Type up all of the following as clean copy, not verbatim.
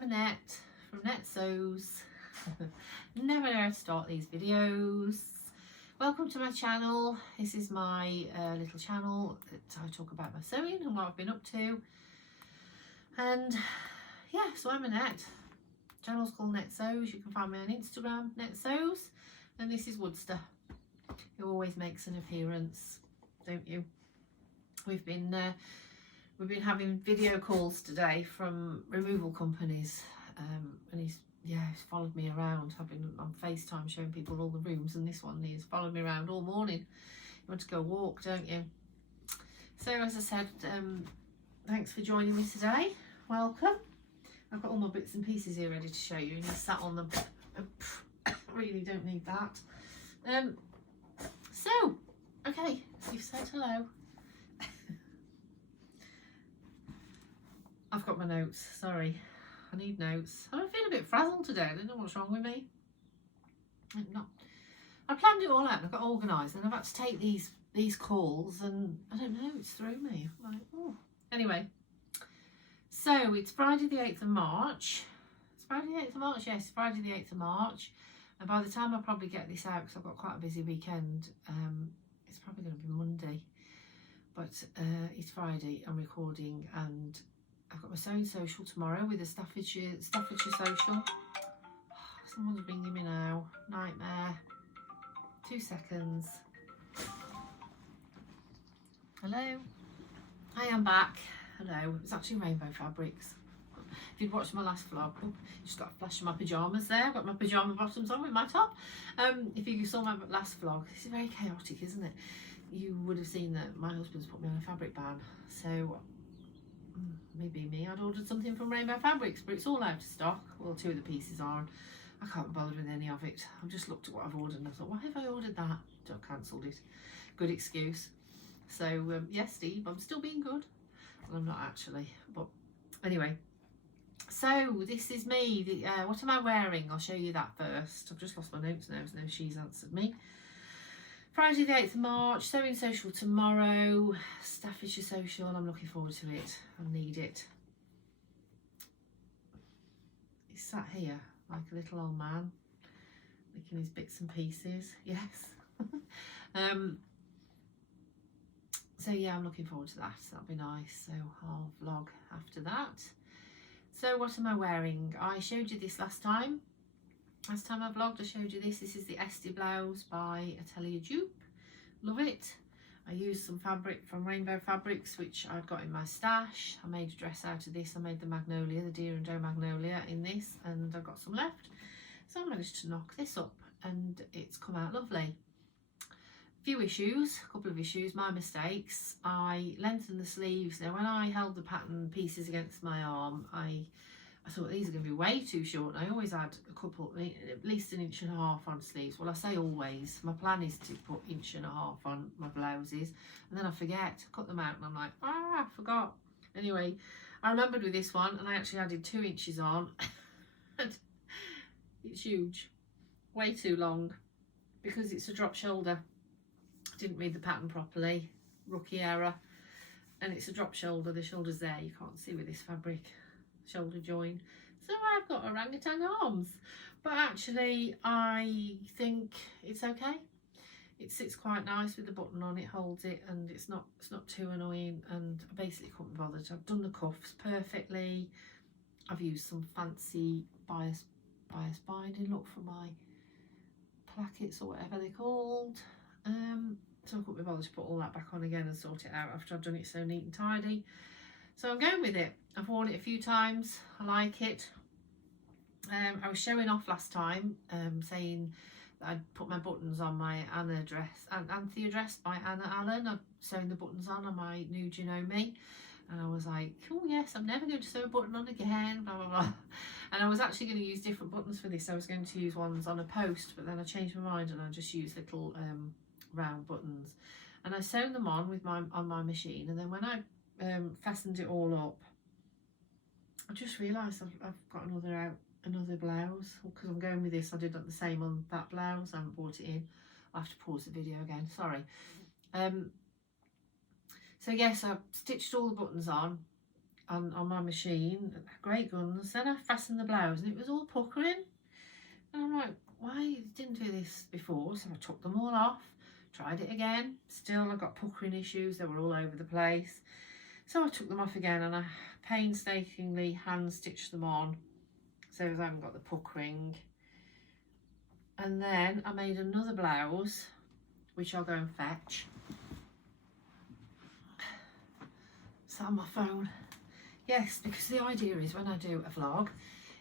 I'm Annette from Net Sews. Never know how to start these videos. Welcome to my channel. This is my little channel that I talk about my sewing and what I've been up to. And yeah, so I'm Annette. Channel's called Net Sews. You can find me on Instagram, Net Sews. And this is Woodster, who always makes an appearance, don't you? We've been having video calls today from removal companies, and he's followed me around. I've been on FaceTime showing people all the rooms, and this one he's followed me around all morning. You want to go walk, don't you? So as I said, thanks for joining me today. Welcome. I've got all my bits and pieces here ready to show you, and he's sat on them. Really don't need that. So okay, you've said hello. I've got my notes, sorry, I need notes. I feel a bit frazzled today. I don't know what's wrong with me. I planned it all out and I got organised, and I've had to take these calls, and I don't know, it's through me. I'm like, oh. Anyway, so it's Friday the 8th of March. It's Friday the 8th of March, yes, it's Friday the 8th of March. And by the time I probably get this out, because I've got quite a busy weekend, it's probably going to be Monday. But it's Friday, I'm recording, and I've got my sewing social tomorrow with a Staffordshire social. Oh, someone's ringing me now. Nightmare. 2 seconds. Hello. I am back. Hello. It's actually Rainbow Fabrics. If you'd watched my last vlog, just got a flash of my pyjamas there. I've got my pyjama bottoms on with my top. If you saw my last vlog, this is very chaotic, isn't it? You would have seen that my husband's put me on a fabric ban. So maybe me, I'd ordered something from Rainbow Fabrics, but it's all out of stock. Well, 2 of the pieces are. I can't bother with any of it. I've just looked at what I've ordered and I thought, why have I ordered that? So I cancelled it. Good excuse. So yes, Steve, I'm still being good. Well, I'm not actually, but anyway. So this is me. What am I wearing? I'll show you that first. I've just lost my notes now, so she's answered me. Friday the 8th of March, sewing social tomorrow, Staffordshire social. I'm looking forward to it. I need it. He's sat here like a little old man, making his bits and pieces. Yes. So yeah, I'm looking forward to that. That'll be nice. So I'll vlog after that. So what am I wearing? I showed you this last time. Last time I vlogged, I showed you this. This is the Este blouse by Atelier Jupe. Love it. I used some fabric from Rainbow Fabrics, which I'd got in my stash. I made a dress out of this. I made the magnolia, the deer and doe magnolia in this, and I've got some left. So I managed to knock this up, and it's come out lovely. A couple of issues, my mistakes. I lengthened the sleeves. Now when I held the pattern pieces against my arm, I thought these are going to be way too short. I always add a couple, at least 1.5 inches on sleeves. Well, I say always. My plan is to put 1.5 inches on my blouses, and then I forget, cut them out, and I'm like, I forgot. Anyway, I remembered with this one, and I actually added 2 inches on. It's huge, way too long, because it's a drop shoulder. I didn't read the pattern properly, rookie error, and it's a drop shoulder. The shoulder's there, you can't see with this fabric. Shoulder join, so I've got orangutan arms, but actually I think it's okay. It sits quite nice with the button on, it holds it, and it's not too annoying, and I basically couldn't be bothered. I've done the cuffs perfectly. I've used some fancy bias binding look for my plackets or whatever they're called, so I couldn't be bothered to put all that back on again and sort it out after I've done it so neat and tidy. So I'm going with it. I've worn it a few times. I like it. I was showing off last time, saying that I'd put my buttons on my Anthea dress by Anna Allen. I'm sewing the buttons on my new Do You Know Me. And I was like, oh yes, I'm never going to sew a button on again, blah, blah, blah. And I was actually going to use different buttons for this. I was going to use ones on a post, but then I changed my mind and I just used little round buttons. And I sewn them on with on my machine. And then when I fastened it all up, I just realised I've got another blouse, because I'm going with this. I did the same on that blouse. I haven't brought it in. I'll have to pause the video again, sorry. So yes, I've stitched all the buttons on, on my machine, great guns. Then I fastened the blouse and it was all puckering. And I'm like, why didn't do this before? So I took them all off, tried it again. Still, I got puckering issues. They were all over the place. So I took them off again and I painstakingly hand stitched them on so I haven't got the puckering. And then I made another blouse, which I'll go and fetch. It's on my phone. Yes, because the idea is when I do a vlog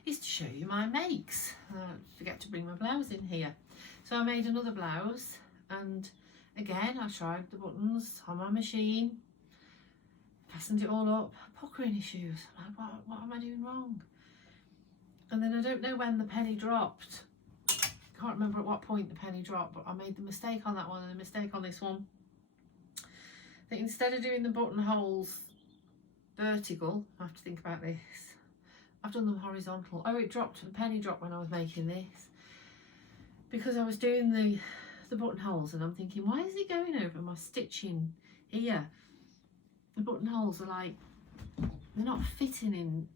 is to show you my makes. I forget to bring my blouse in here. So I made another blouse, and again I tried the buttons on my machine, fastened it all up, puckering issues. I'm like, what am I doing wrong? And then I don't know when the penny dropped. Can't remember at what point the penny dropped, but I made the mistake on that one and the mistake on this one. That instead of doing the buttonholes vertical, I have to think about this. I've done them horizontal. Oh, it dropped, the penny dropped when I was making this. Because I was doing the buttonholes and I'm thinking, why is it going over my stitching here? The buttonholes are like, they're not fitting in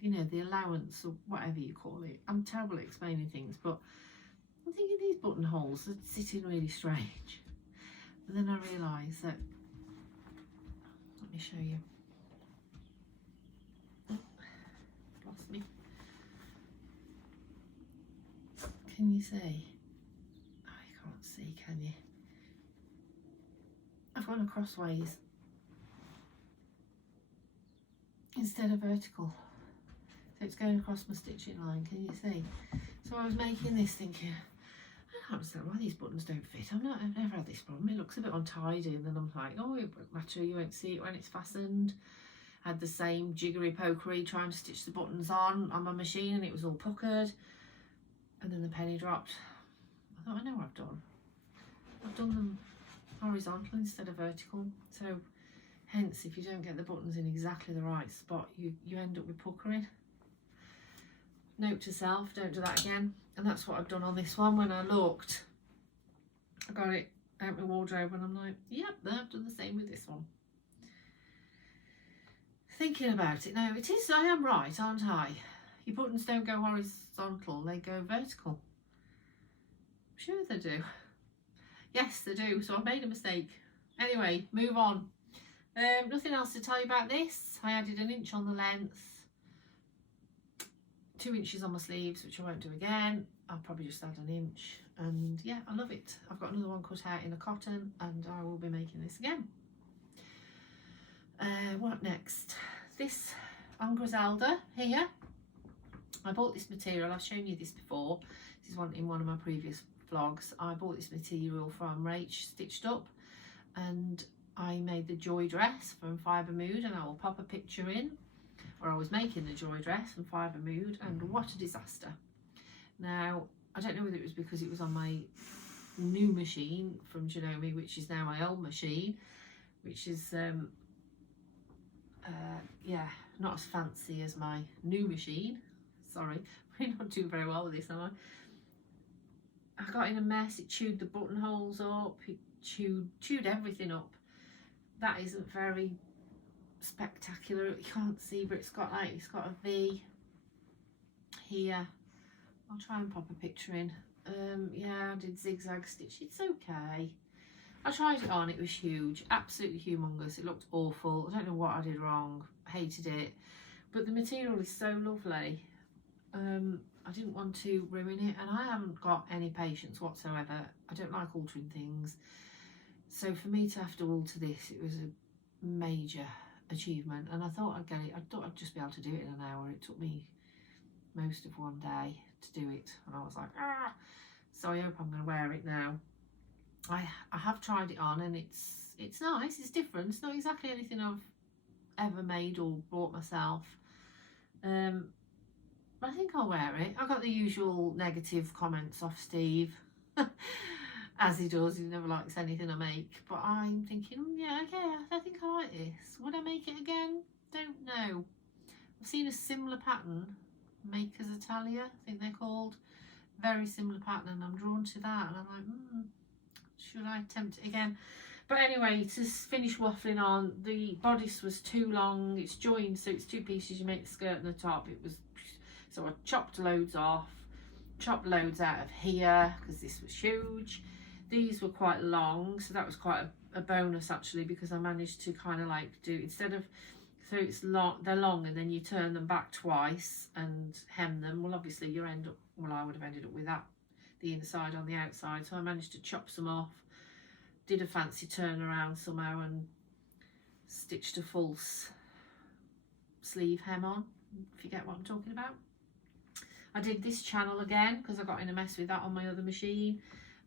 you know, the allowance or whatever you call it. I'm terrible at explaining things, but I'm thinking these buttonholes are sitting really strange. And then I realised that, let me show you. Oh, lost me. Can you see? Oh, you can't see, can you? I've gone crossways instead of vertical, so it's going across my stitching line. Can you see? So I was making this thinking, I don't understand why these buttons don't fit. I've never had this problem. It looks a bit untidy, and then I'm like, oh, it won't matter, you won't see it when it's fastened. I had the same jiggery pokery trying to stitch the buttons on my machine, and it was all puckered, and then the penny dropped. I thought, I know what I've done. I've done them horizontal instead of vertical, so hence if you don't get the buttons in exactly the right spot, you end up with puckering. Note to self, don't do that again. And that's what I've done on this one. When I looked, I got it out my wardrobe and I'm like, yep, I've done the same with this one. Thinking about it now, it is, I am right, aren't I? Your buttons don't go horizontal, they go vertical. I'm sure they do. Yes, they do. So I made a mistake. Anyway, move on. Nothing else to tell you about this. I added an inch on the length, 2 inches on my sleeves, which I won't do again. I'll probably just add an inch, and yeah, I love it. I've got another one cut out in a cotton, and I will be making this again. What next? This on Griselda here. I bought this material. I've shown you this before. This is one in one of my previous vlogs. I bought this material from Rach Stitched Up, and I made the joy dress from Fibre Mood, and I will pop a picture in where I was making the joy dress from Fibre Mood, and what a disaster. Now, I don't know whether it was because it was on my new machine from Janome, which is now my old machine, which is yeah, not as fancy as my new machine. Sorry, I'm not doing very well with this, am I? I got in a mess. It chewed the buttonholes up, it chewed everything up. That isn't very spectacular. You can't see, but it's got a V here. I'll try and pop a picture in. Yeah, I did zigzag stitch. It's okay. I tried it on. It was huge, absolutely humongous. It looked awful. I don't know what I did wrong. Hated it, but the material is so lovely. I didn't want to ruin it, and I haven't got any patience whatsoever. I don't like altering things. So for me to have to alter this, it was a major achievement, and I thought I'd get it. I thought I'd just be able to do it in an hour. It took me most of one day to do it, and I was like, ah. So I hope I'm going to wear it now. I have tried it on, and it's nice. It's different. It's not exactly anything I've ever made or bought myself. But I think I'll wear it. I got the usual negative comments off Steve. As he does, he never likes anything I make, but I'm thinking, yeah, okay, I think I like this. Would I make it again? Don't know. I've seen a similar pattern, Maker's Atelier, I think they're called. Very similar pattern, and I'm drawn to that, and I'm like, Should I attempt it again? But anyway, to finish waffling on, the bodice was too long. It's joined, so it's 2 pieces. You make the skirt and the top. It was, so I chopped loads off, chopped loads out of here because this was huge. These were quite long, so that was quite a bonus actually, because I managed to kind of like do, instead of, so it's long, they're long, and then you turn them back twice and hem them. Well, obviously you end up, well, I would have ended up with that, the inside on the outside. So I managed to chop some off, did a fancy turnaround somehow, and stitched a false sleeve hem on, if you get what I'm talking about. I did this channel again because I got in a mess with that on my other machine,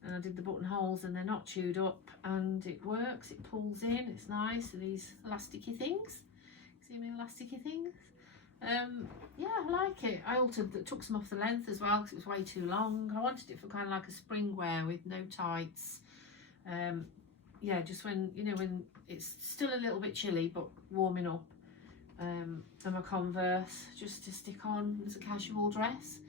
and I did the buttonholes, and they're not chewed up, and it works, it pulls in, it's nice. So these elasticy things, see me elasticy things. Yeah, I like it. I took some off the length as well because it was way too long. I wanted it for kind of like a spring wear with no tights. Yeah, just when, you know, when it's still a little bit chilly but warming up. And my Converse just to stick on as a casual dress.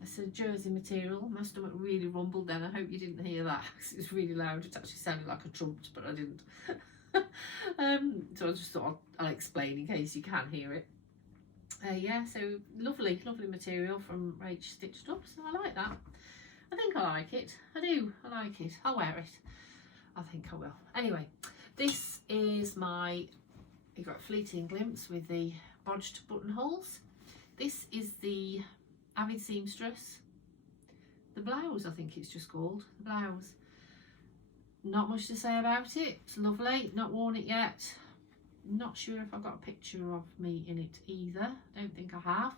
It's a jersey material. My stomach really rumbled then. I hope you didn't hear that because it was really loud. It actually sounded like I trumped, but I didn't. So I just thought I'll explain in case you can hear it. Yeah, so lovely material from Rach Stitched Up, so I like that. I think I like it. I do, I like it. I'll wear it. I think I will. Anyway, this is my, you got a fleeting glimpse with the bodged buttonholes. This is the Avid seamstress. The blouse, I think it's just called, the blouse. Not much to say about it. It's lovely, not worn it yet. Not sure if I've got a picture of me in it either. Don't think I have.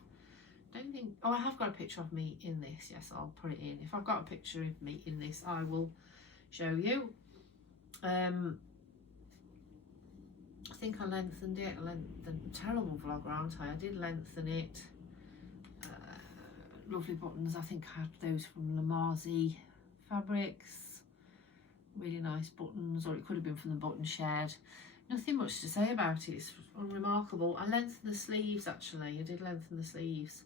Don't think, oh, I have got a picture of me in this. Yes, I'll put it in. If I've got a picture of me in this, I will show you. I think I lengthened it. Terrible vlogger, aren't I? I did lengthen it. Lovely buttons. I think I had those from Maxi fabrics. Really nice buttons, or it could have been from the button shed. Nothing much to say about it. It's unremarkable. I lengthened the sleeves actually. I did lengthen the sleeves.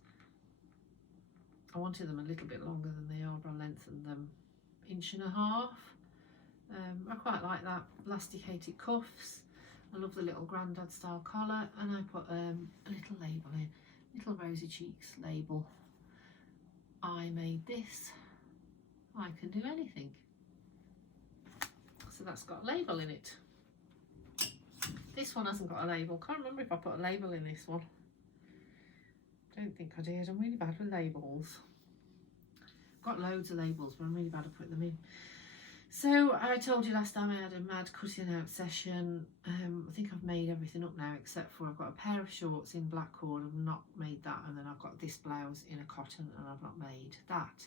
I wanted them a little bit longer than they are, but I lengthened them 1.5 inches. I quite like that. Elasticated cuffs. I love the little grandad style collar, and I put a little label in, little rosy cheeks label. I made this. I can do anything. So that's got a label in it. This one hasn't got a label. Can't remember if I put a label in this one. Don't think I did. I'm really bad with labels. Got loads of labels, but I'm really bad at putting them in. So I told you last time I had a mad cutting out session. I think I've made everything up now, except for I've got a pair of shorts in black cord. I've not made that, and then I've got this blouse in a cotton, and I've not made that.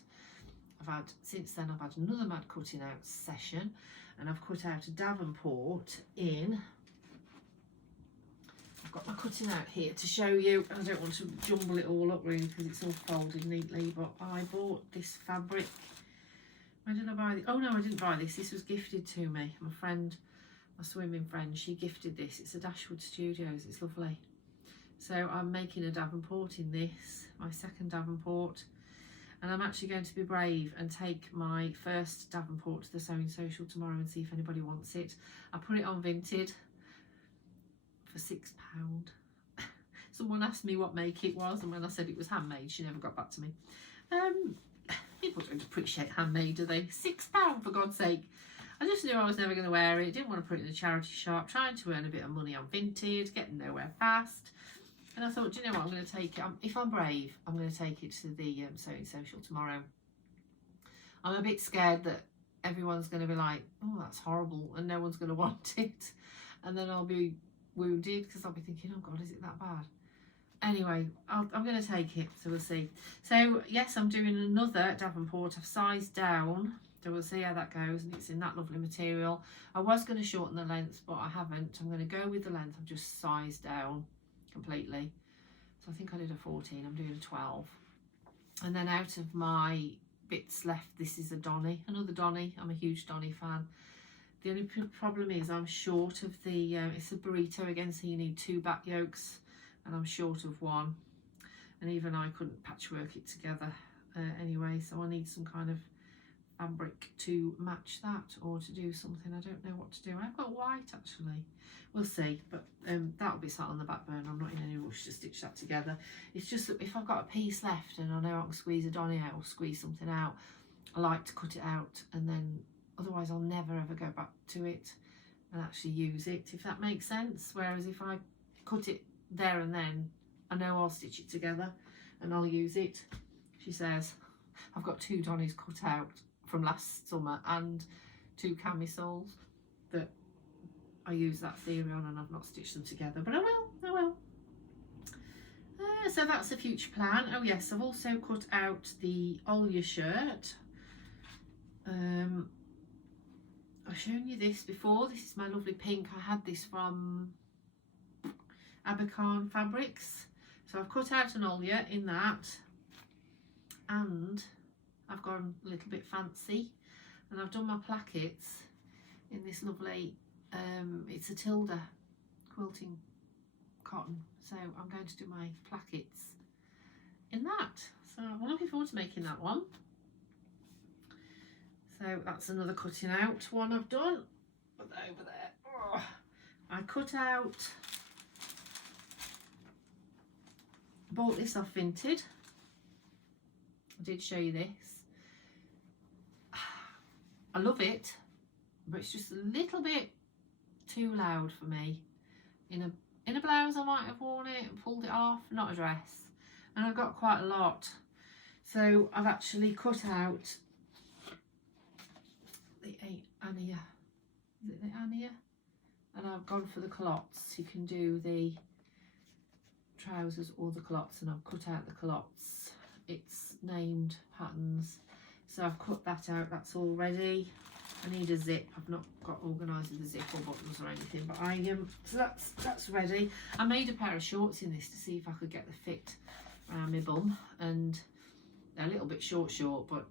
Since then I've had another mad cutting out session, and I've cut out a Davenport in. I've got my cutting out here to show you. I don't want to jumble it all up really because it's all folded neatly, but I bought this fabric. Where did I buy this? Oh no, I didn't buy this. This was gifted to me. My friend, my swimming friend, she gifted this. It's a Dashwood Studios. It's lovely. So I'm making a Davenport in this, my second Davenport. And I'm actually going to be brave and take my first Davenport to the Sewing Social tomorrow and see if anybody wants it. I put it on Vinted for £6. Someone asked me what make it was, and when I said it was handmade, she never got back to me. People don't appreciate handmade, do they? £6 for God's sake. I just knew I was never going to wear it. Didn't want to put it in a charity shop, trying to earn a bit of money on Vinted, getting nowhere fast. And I thought, do you know what, I'm going to take it. If I'm brave, I'm going to take it to the Sewing Social tomorrow. I'm a bit scared that everyone's going to be like, oh, that's horrible, and no one's going to want it. And then I'll be wounded because I'll be thinking, oh God, is it that bad? Anyway, I'm going to take it, so we'll see. So yes, I'm doing another Davenport. I've sized down, so we'll see how that goes, and it's in that lovely material. I was going to shorten the length, but I haven't. I'm going to go with the length. I've just sized down completely. So I think I did a 14. I'm doing a 12. And then out of my bits left, this is a Donny, another Donny. I'm a huge Donny fan. The only problem is I'm short of the, it's a burrito again, so you need 2 back yokes, and I'm short of 1. And even I couldn't patchwork it together anyway, so I need some kind of fabric to match that, or to do something. I don't know what to do. I've got white actually, we'll see, but that'll be sat on the back burner. I'm not in any rush to stitch that together. It's just that if I've got a piece left and I know I can squeeze a Donny out or squeeze something out, I like to cut it out, and then otherwise I'll never ever go back to it and actually use it, if that makes sense. Whereas if I cut it there and then, I know I'll stitch it together and I'll use it. She says I've got 2 Donnies cut out from last summer and 2 camisoles that I use that theory on, and I've not stitched them together, but I will. So that's a future plan. Oh yes, I've also cut out the Olya shirt. I've shown you this before. This is my lovely pink. I had this from Abercorn Fabrics. So I've cut out an Olya in that, and I've gone a little bit fancy, and I've done my plackets in this lovely, it's a Tilda quilting cotton. So I'm going to do my plackets in that. So I'm looking forward to making that one. So that's another cutting out one I've done. Put that over there. Oh, I cut out, bought this off Vinted. I did show you this. I love it, but it's just a little bit too loud for me. In a blouse I might have worn it and pulled it off, not a dress. And I've got quite a lot. So I've actually cut out the Ania. Is it the Ania? And I've gone for the culottes. You can do the trousers or the culottes, and I've cut out the culottes. It's named patterns. So I've cut that out, that's all ready. I need a zip. I've not got organised with the zip or buttons or anything, but so that's ready. I made a pair of shorts in this to see if I could get the fit around my bum, and they're a little bit short, but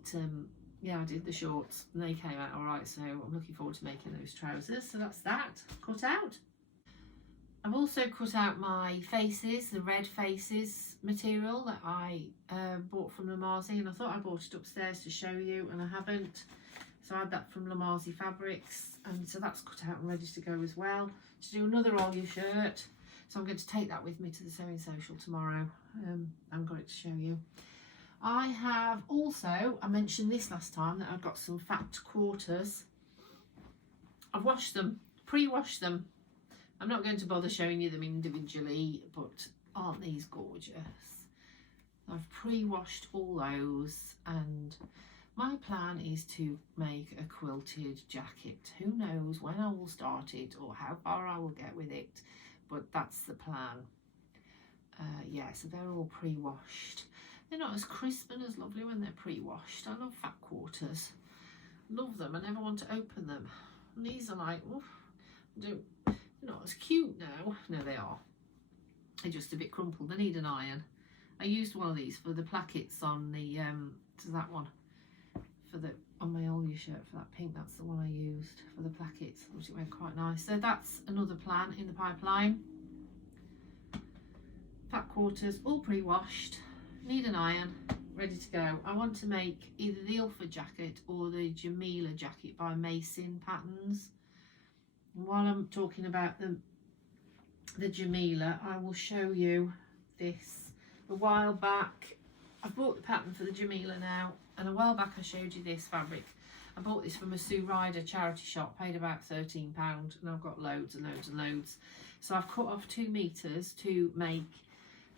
yeah, I did the shorts and they came out all right. So I'm looking forward to making those trousers. So that's that cut out. I've also cut out my faces, the red faces material that I bought from Masin, and I thought I brought it upstairs to show you, and I haven't. So I had that from Masin Fabrics, and so that's cut out and ready to go as well. To do another Olya shirt, so I'm going to take that with me to the sewing social tomorrow. I've got it to show you. I have also, I mentioned this last time, that I've got some fat quarters. I've washed them, pre-washed them. I'm not going to bother showing you them individually, but aren't these gorgeous? I've pre-washed all those, and my plan is to make a quilted jacket. Who knows when I will start it or how far I will get with it, but that's the plan. Yeah, so they're all pre-washed. They're not as crisp and as lovely when they're pre-washed. I love fat quarters. Love them. I never want to open them. And these are like, oof, they're not as cute now. No, they are. They're just a bit crumpled. They need an iron. I used one of these for the plackets on the that one. On my Olya shirt for that pink, that's the one I used for the plackets. I thought it went quite nice. So that's another plan in the pipeline. Fat quarters, all pre-washed, need an iron, ready to go. I want to make either the Ilford jacket or the Jameel jacket by Masin patterns. And while I'm talking about the Jameel, I will show you this. A while back, I bought the pattern for the Jameel now, and a while back I showed you this fabric. I bought this from a Sue Ryder charity shop, paid about £13, and I've got loads and loads and loads. So I've cut off 2 meters to make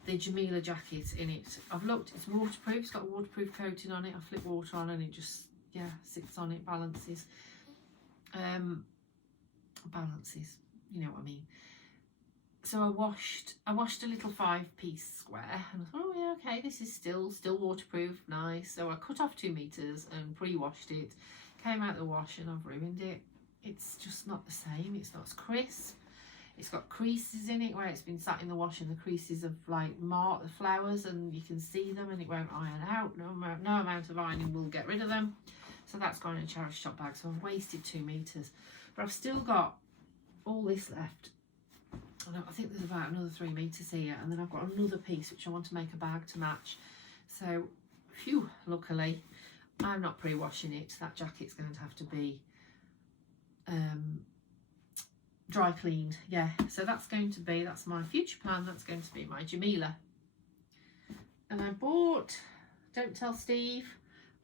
the Jameel jacket in it. I've looked, it's waterproof, it's got a waterproof coating on it. I flip water on and it just, yeah, sits on it, balances. Balances, you know what I mean. So I washed a little 5-piece square, and I thought, oh yeah, okay, this is still waterproof, nice. So I cut off 2 meters and pre-washed it. Came out the wash and I've ruined it. It's just not the same. It's not as crisp. It's got creases in it where it's been sat in the wash, and the creases have like marked the flowers, and you can see them, and it won't iron out. No amount of ironing will get rid of them. So that's gone in a charity shop bag. So I've wasted 2 meters, but I've still got all this left. I think there's about another 3 meters here, and then I've got another piece which I want to make a bag to match. So, phew, luckily I'm not pre-washing it. That jacket's going to have to be dry cleaned. Yeah, so that's my future plan. That's going to be my Jameel. And I bought, don't tell Steve,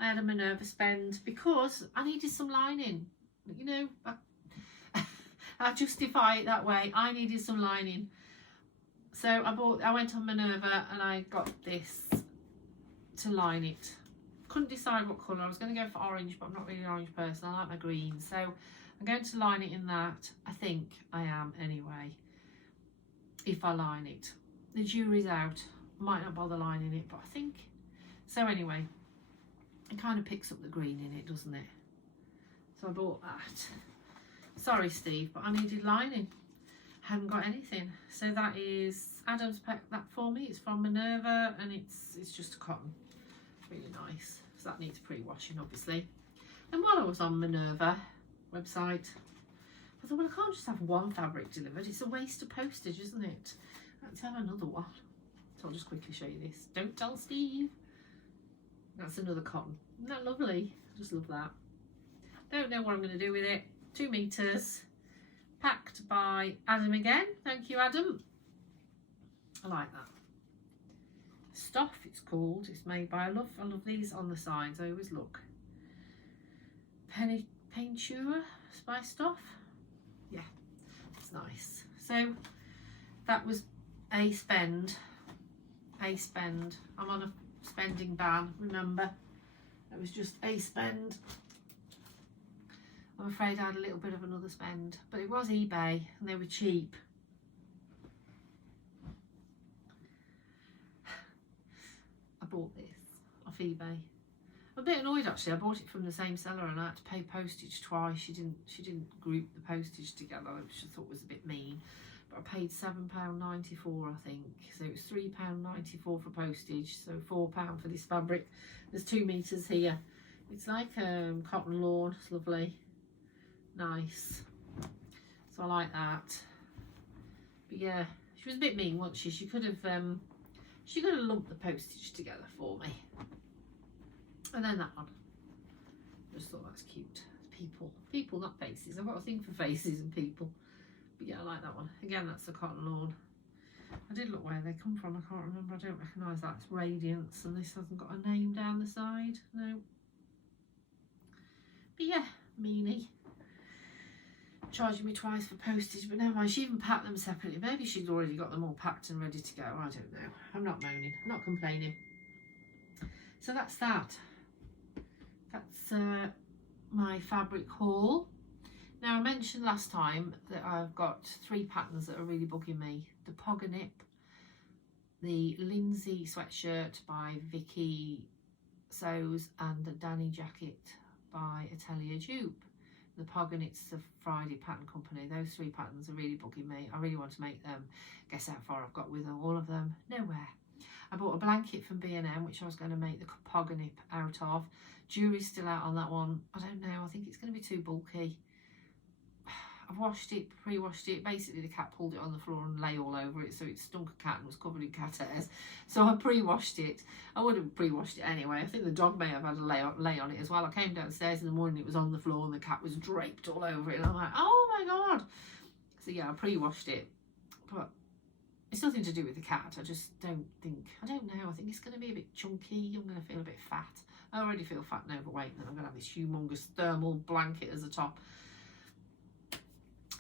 I had a Minerva spend because I needed some lining. You know, I justify it that way. I needed some lining. So I went on Minerva and I got this to line it. Couldn't decide what colour. I was going to go for orange, but I'm not really an orange person. I like my green. So I'm going to line it in that. I think I am anyway, if I line it. The jury's out. Might not bother lining it, but I think. So anyway, it kind of picks up the green in it, doesn't it? So I bought that. Sorry, Steve, but I needed lining. Hadn't got anything. So that is, Adam's packed that for me. It's from Minerva and it's just a cotton. Really nice. So that needs pre-washing, obviously. And while I was on Minerva website, I thought, well, I can't just have one fabric delivered. It's a waste of postage, isn't it? Let's have another one. So I'll just quickly show you this. Don't tell Steve. That's another cotton. Isn't that lovely? I just love that. Don't know what I'm going to do with it. 2 meters. Packed by Adam again. Thank you, Adam. I like that. Stuff, it's called. It's made by, I love these on the sides. I always look. Painture by Stuff. Yeah, it's nice. So that was a spend. I'm on a spending ban, remember. It was just a spend. I'm afraid I had a little bit of another spend, but it was eBay and they were cheap. I bought this off eBay. I'm a bit annoyed actually. I bought it from the same seller and I had to pay postage twice. She didn't group the postage together, which I thought was a bit mean. But I paid £7.94, I think. So it was £3.94 for postage. So £4 for this fabric. There's 2 meters here. It's like cotton lawn. It's lovely. Nice. So I like that. But yeah, she was a bit mean, wasn't she? She could have lumped the postage together for me. And then that one. Just thought that's cute. People, not faces. I've got a thing for faces and people. But yeah, I like that one. Again, that's the cotton lawn. I did look where they come from. I can't remember. I don't recognise that. It's Radiance, and this hasn't got a name down the side. No. But yeah, meanie. Charging me twice for postage, but never mind. She even packed them separately. Maybe she'd already got them all packed and ready to go. I don't know. I'm not moaning. I'm not complaining. So that's that. That's my fabric haul. Now I mentioned last time that I've got 3 patterns that are really bugging me. The Poganip, the Lindsay sweatshirt by Vicky Sews, and the Dani jacket by Atelier Jupe. The Poganip's the Friday pattern company. Those 3 patterns are really bugging me. I really want to make them. Guess how far I've got with all of them? Nowhere. I bought a blanket from B&M, which I was going to make the Poganip out of. Jury's still out on that one. I don't know. I think it's going to be too bulky. I've washed it, pre-washed it. Basically, the cat pulled it on the floor and lay all over it, so it stunk a cat and was covered in cat hairs. So I pre-washed it. I would have pre-washed it anyway. I think the dog may have had a lay on it as well. I came downstairs in the morning, it was on the floor and the cat was draped all over it. And I'm like, oh my God. So yeah, I pre-washed it. But it's nothing to do with the cat. I just don't think, I don't know. I think it's going to be a bit chunky. I'm going to feel a bit fat. I already feel fat and overweight, and then I'm going to have this humongous thermal blanket as a top.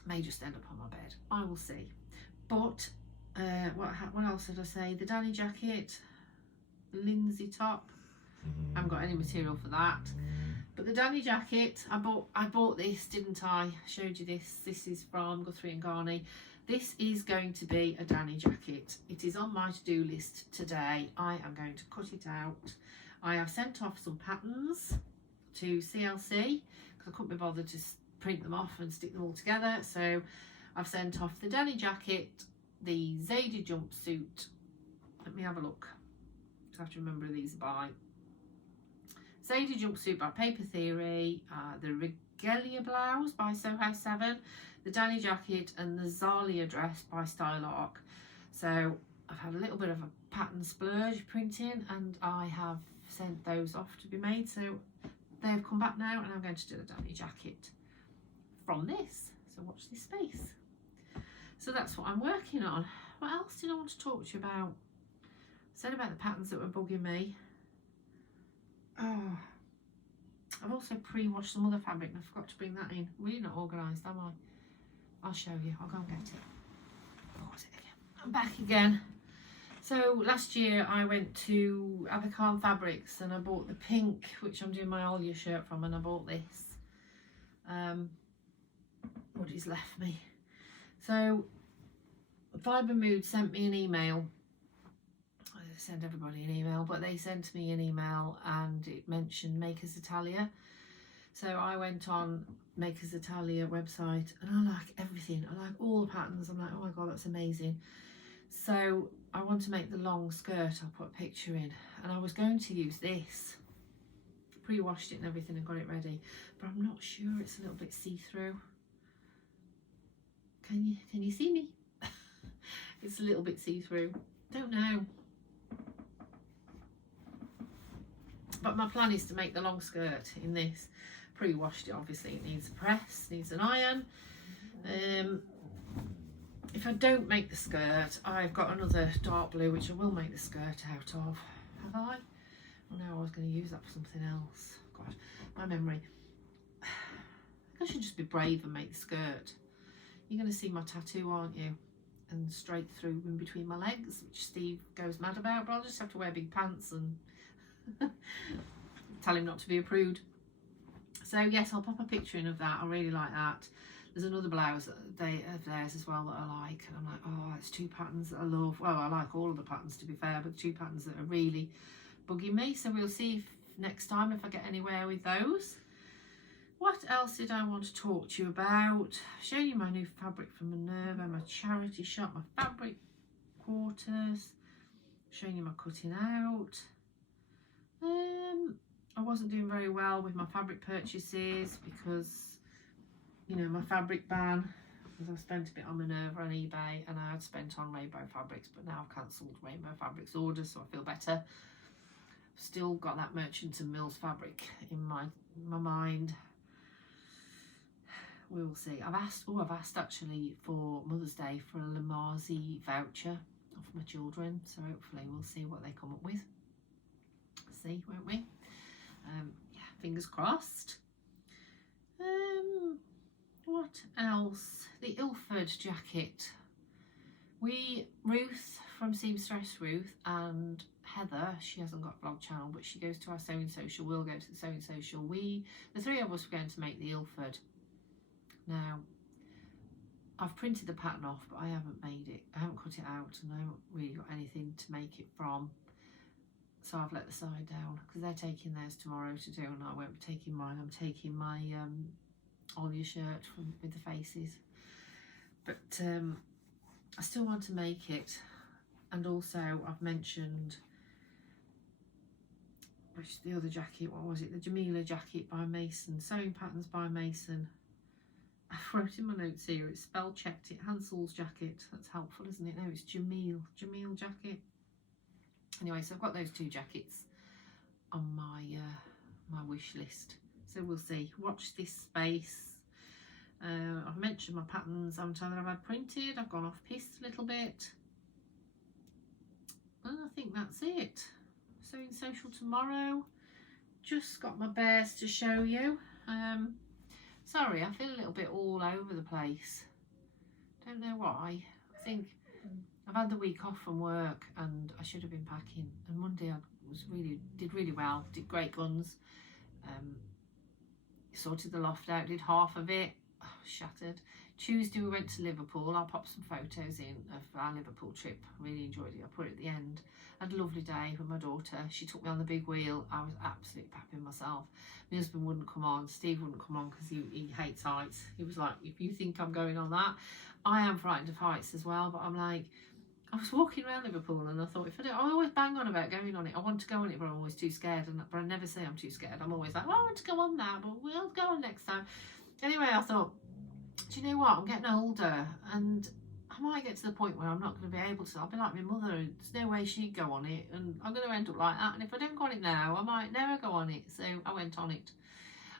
May just end up on my bed. I will see. But what else did I say? The Dani jacket, Lindsay top. I haven't got any material for that. But the Dani jacket, I bought this, didn't I? Showed you this. This is from Guthrie and Garney. This is going to be a Dani jacket. It is on my to-do list today. I am going to cut it out. I have sent off some patterns to CLC because I couldn't be bothered to print them off and stick them all together. So I've sent off the Dani jacket, the Zadie jumpsuit. Let me have a look. I have to remember who these are by. Zadie jumpsuit by Paper Theory, the Regalia blouse by Soho 7, the Dani jacket, and the Zalia dress by Style Arc. So I've had a little bit of a pattern splurge printing, and I have sent those off to be made. So they've come back now, and I'm going to do a Dani jacket from this. So watch this space. So that's what I'm working on. What else did I want to talk to you about? I said about the patterns that were bugging me. Oh, I've also pre-washed some other fabric and I forgot to bring that in. Really not organised, am I? I'll show you. I'll go and get it. Oh, was it again? I'm back again. So last year I went to Abercorn Fabrics and I bought the pink, which I'm doing my Olya shirt from, and I bought this. What he's left me. So Fibre Mood sent me an email. I send everybody an email, but they sent me an email and it mentioned Makers Atelier. So I went on Makers Atelier website and I like everything. I like all the patterns. I'm like, oh my god, that's amazing. So I want to make the long skirt. I'll put a picture in, and I was going to use this. Pre-washed it and everything and got it ready, but I'm not sure. It's a little bit see-through. Can you see me? It's a little bit see-through. Don't know. But my plan is to make the long skirt in this. Pre-washed it, obviously. It needs a press, needs an iron. If I don't make the skirt, I've got another dark blue which I will make the skirt out of. Have I? Oh no, I was going to use that for something else. God, my memory. I should just be brave and make the skirt. You're going to see my tattoo, aren't you? And straight through in between my legs, which Steve goes mad about, but I'll just have to wear big pants and tell him not to be a prude. So yes, I'll pop a picture in of that. I really like that. There's another blouse of theirs as well that I like, and I'm like, oh, it's two patterns that I love. Well, I like all of the patterns, to be fair, but two patterns that are really bugging me. So we'll see if next time if I get anywhere with those. What else did I want to talk to you about? Showing you my new fabric from Minerva, my charity shop, my fabric quarters. Showing you my cutting out. I wasn't doing very well with my fabric purchases because, you know, my fabric ban, because I've spent a bit on Minerva and eBay, and I had spent on Rainbow Fabrics, but now I've cancelled Rainbow Fabrics orders, so I feel better. Still got that Merchants and Mills fabric in my mind. We will see. I've asked actually for Mother's Day for a Lamazi voucher for my children, so hopefully we'll see what they come up with. See, won't we? Yeah, fingers crossed. What else? The Ilford jacket. Ruth from Seamstress Ruth and Heather, she hasn't got a vlog channel, but she goes to our sewing social. We'll go to the sewing social. The three of us were going to make the Ilford. Now, I've printed the pattern off, but I haven't made it. I haven't cut it out, and I haven't really got anything to make it from. So I've let the side down because they're taking theirs tomorrow to do, and I won't be taking mine. I'm taking my Olya shirt with the faces. But I still want to make it. And also I've mentioned, which the other jacket, what was it? The Jameel jacket by Masin, Sewing Patterns by Masin. I wrote in my notes here, it's spell checked it, Hansel's jacket. That's helpful, isn't it? No, it's Jameel jacket. Anyway, so I've got those two jackets on my my wish list. So we'll see. Watch this space. I've mentioned my patterns that I've had printed. I've gone off piste a little bit. And I think that's it. Sewing social tomorrow. Just got my bears to show you. Sorry, I feel a little bit all over the place. Don't know why. I think I've had the week off from work and I should have been packing. And Monday I did really well. Did great guns. Sorted the loft out. Did half of it. Oh, shattered. Tuesday we went to Liverpool. I'll pop some photos in of our Liverpool trip. Really enjoyed it. I put it at the end. Had a lovely day with my daughter. She took me on the big wheel. I was absolutely papping myself. My husband wouldn't come on. Steve wouldn't come on because he hates heights. He was like, if you think I'm going on that, I am frightened of heights as well. But I'm like, I was walking around Liverpool and I thought, if I don't, I always bang on about going on it. I want to go on it, but I'm always too scared. But I never say I'm too scared. I'm always like, well, I want to go on that, but we'll go on next time. Anyway, I thought, do you know what? I'm getting older and I might get to the point where I'm not going to be able to. I'll be like my mother. There's no way she'd go on it, and I'm going to end up like that. And if I don't go on it now, I might never go on it. So I went on it.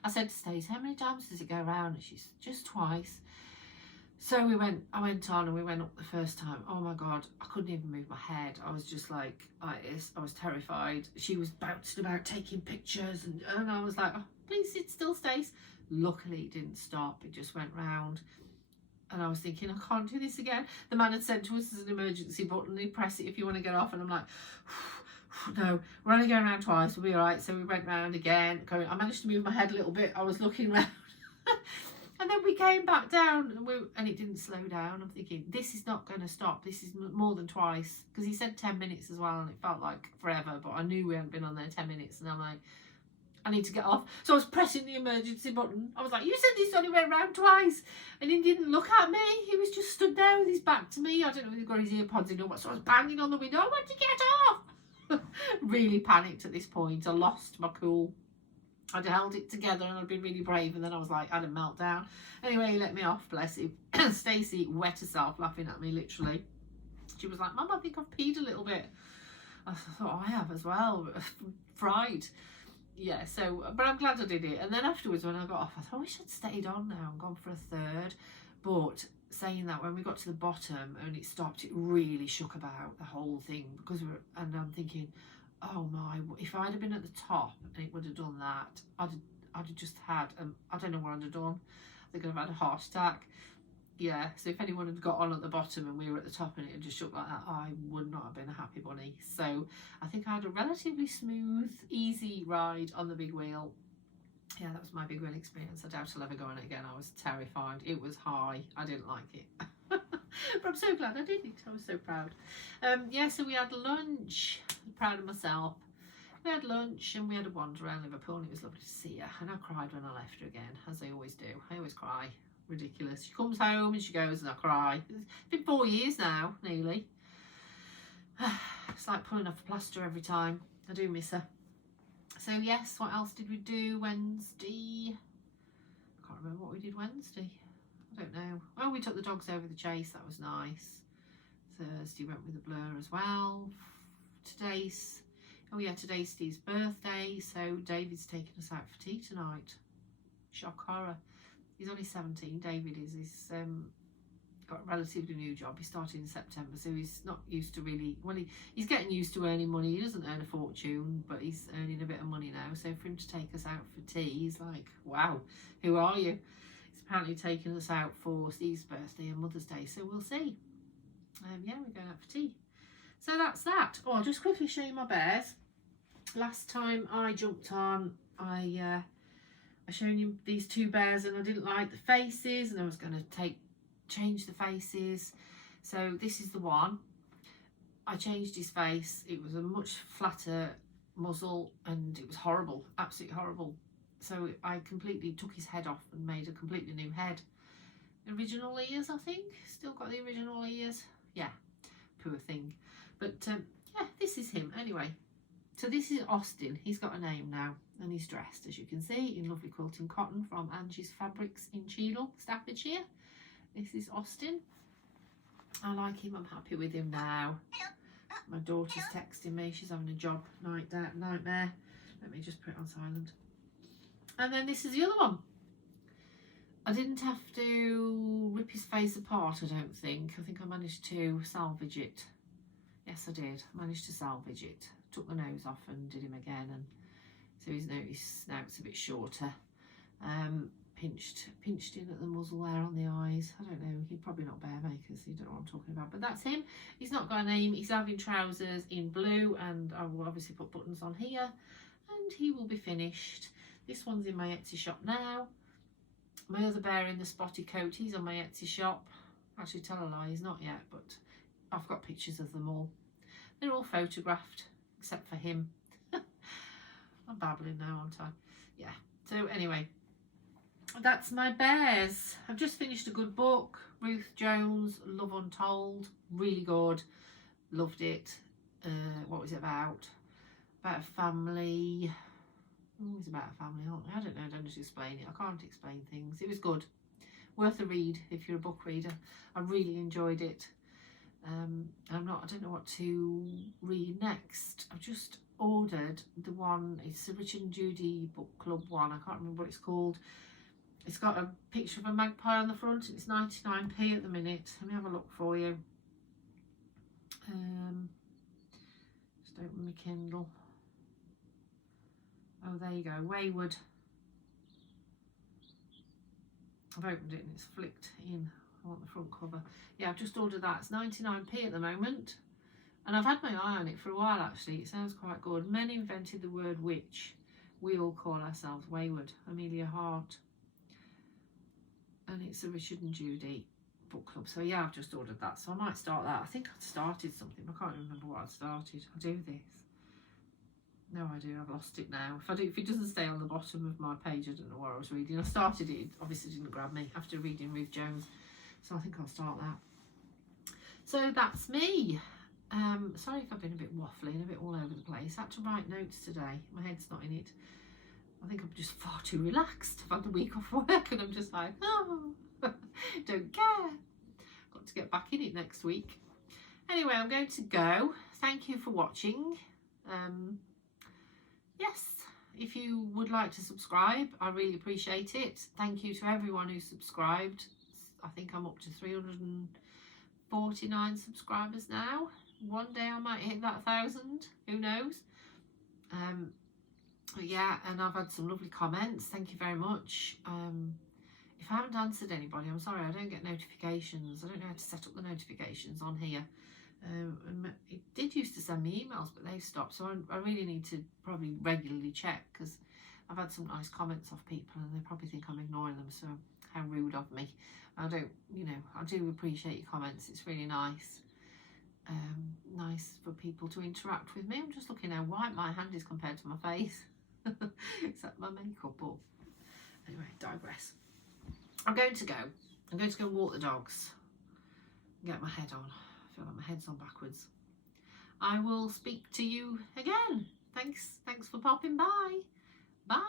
I said to Stacey, how many times does it go around? And she's just twice. So I went on and we went up the first time. Oh my God, I couldn't even move my head. I was just like, I was terrified. She was bouncing about taking pictures and I was like, oh, please sit still, Stace. Luckily it didn't stop. It just went round. And I was thinking, I can't do this again. The man had sent to us as an emergency button. You press it if you want to get off. And I'm like, no, we're only going around twice. We'll be all right. So we went round again. I managed to move my head a little bit. I was looking round. And then we came back down and it didn't slow down. I'm thinking, this is not going to stop. This is more than twice. Because he said 10 minutes as well. And it felt like forever. But I knew we hadn't been on there 10 minutes. And I'm like, I need to get off. So I was pressing the emergency button. I was like, you said this only went round twice. And he didn't look at me. He was just stood there with his back to me. I don't know if he got his ear pods in or what. So I was banging on the window. I want to get off. Really panicked at this point. I lost my cool. I'd held it together and I'd been really brave, and then I was like, I had a meltdown. Anyway, he let me off, bless him. Stacey wet herself laughing at me, literally. She was like, Mum, I think I've peed a little bit. I thought, I have as well. Fried. Yeah, so, but I'm glad I did it. And then afterwards, when I got off, I thought, I wish I'd stayed on now and gone for a third. But saying that, when we got to the bottom and it stopped, it really shook about the whole thing. And I'm thinking, oh my, if I'd have been at the top and it would have done that, I'd have just had, I don't know what I'd have done. I think I'd have had a heart attack. Yeah, so if anyone had got on at the bottom and we were at the top and it had just shook like that, I would not have been a happy bunny. So I think I had a relatively smooth, easy ride on the big wheel. Yeah, that was my big wheel experience. I doubt I'll ever go on it again. I was terrified. It was high. I didn't like it. But I'm so glad I did it. I was so proud. Yeah, so we had lunch. I'm proud of myself. We had lunch and we had a wander around Liverpool and it was lovely to see her. And I cried when I left her again, as I always do. I always cry. Ridiculous. She comes home and she goes and I cry. It's been 4 years now, nearly. It's like pulling off a plaster every time. I do miss her. So yes, what else did we do Wednesday? I can't remember what we did Wednesday. I don't know. Oh, we took the dogs over the chase. That was nice. Thursday went with the blur as well. Today's Steve's birthday. So David's taking us out for tea tonight. Shock horror. He's only 17. David is. He's got a relatively new job. He started in September, so he's not used to really. Well, he's getting used to earning money. He doesn't earn a fortune, but he's earning a bit of money now. So for him to take us out for tea, he's like, wow, who are you? He's apparently taking us out for Steve's birthday and Mother's Day, so we'll see. Yeah, we're going out for tea. So that's that. Oh, I'll just quickly show you my bears. Last time I jumped on, I showed you these two bears and I didn't like the faces and I was going to change the faces. So this is the one. I changed his face. It was a much flatter muzzle and it was horrible, absolutely horrible. So I completely took his head off and made a completely new head. Original ears, I think. Still got the original ears. Yeah, poor thing. But yeah, this is him anyway. So this is Austin. He's got a name now and he's dressed, as you can see, in lovely quilting cotton from Angie's Fabrics in Cheadle, Staffordshire. This is Austin. I like him. I'm happy with him now. My daughter's texting me. She's having a job nightmare. Let me just put it on silent. And then this is the other one. I didn't have to rip his face apart, I don't think. I think I managed to salvage it. Yes, I did. I managed to salvage it. Took the nose off and did him again. And so his snout's a bit shorter. Pinched in at the muzzle there on the eyes. I don't know, he'd probably not bear makers, so you don't know what I'm talking about, but that's him. He's not got a name. He's having trousers in blue and I will obviously put buttons on here and he will be finished. This one's in my Etsy shop now. My other bear in the spotty coat, he's on my Etsy shop. Actually, tell a lie, he's not yet, but I've got pictures of them all. They're all photographed except for him. I'm babbling now, aren't I? Yeah, so anyway, that's my bears. I've just finished a good book, Ruth Jones, Love Untold. Really good. Loved it. What was it about? About a family. Always about a family, aren't they? I don't know, I don't just explain it. I can't explain things. It was good. Worth a read if you're a book reader. I really enjoyed it. I don't know what to read next. ordered the one, it's a Richard and Judy book club one, I can't remember what it's called. It's got a picture of a magpie on the front and it's 99p at the minute. Let me have a look for you. Just open my Kindle. Oh, there you go, Weyward. I've opened it and it's flicked in. I want the front cover. Yeah, I've just ordered that. It's 99p at the moment. And I've had my eye on it for a while actually. It sounds quite good. Men invented the word witch. We all call ourselves Weyward. Emilia, Hart. And it's a Richard and Judy book club. So yeah, I've just ordered that. So I might start that. I think I'd started something. I can't remember what I'd started. I do this. No idea, I've lost it now. If it doesn't stay on the bottom of my page, I don't know what I was reading. I started it, obviously didn't grab me after reading Ruth Jones. So I think I'll start that. So that's me. Sorry if I've been a bit waffling, a bit all over the place. I had to write notes today. My head's not in it. I think I'm just far too relaxed. I've had a week off work and I'm just like, oh, don't care. Got to get back in it next week. Anyway, I'm going to go. Thank you for watching. Yes, if you would like to subscribe, I really appreciate it. Thank you to everyone who subscribed. I think I'm up to 349 subscribers now. One day I might hit that 1,000, who knows. But yeah, and I've had some lovely comments. Thank you very much. If I haven't answered anybody, I'm sorry, I don't get notifications. I don't know how to set up the notifications on here. And it did used to send me emails, but they've stopped. So I really need to probably regularly check, because I've had some nice comments off people and they probably think I'm ignoring them. So how rude of me. I don't, you know, I do appreciate your comments. It's really nice. Nice for people to interact with me. I'm just looking how white my hand is compared to my face. Except my makeup up. Anyway, digress. I'm going to go walk the dogs. Get my head on. I feel like my head's on backwards. I will speak to you again. Thanks for popping by. Bye.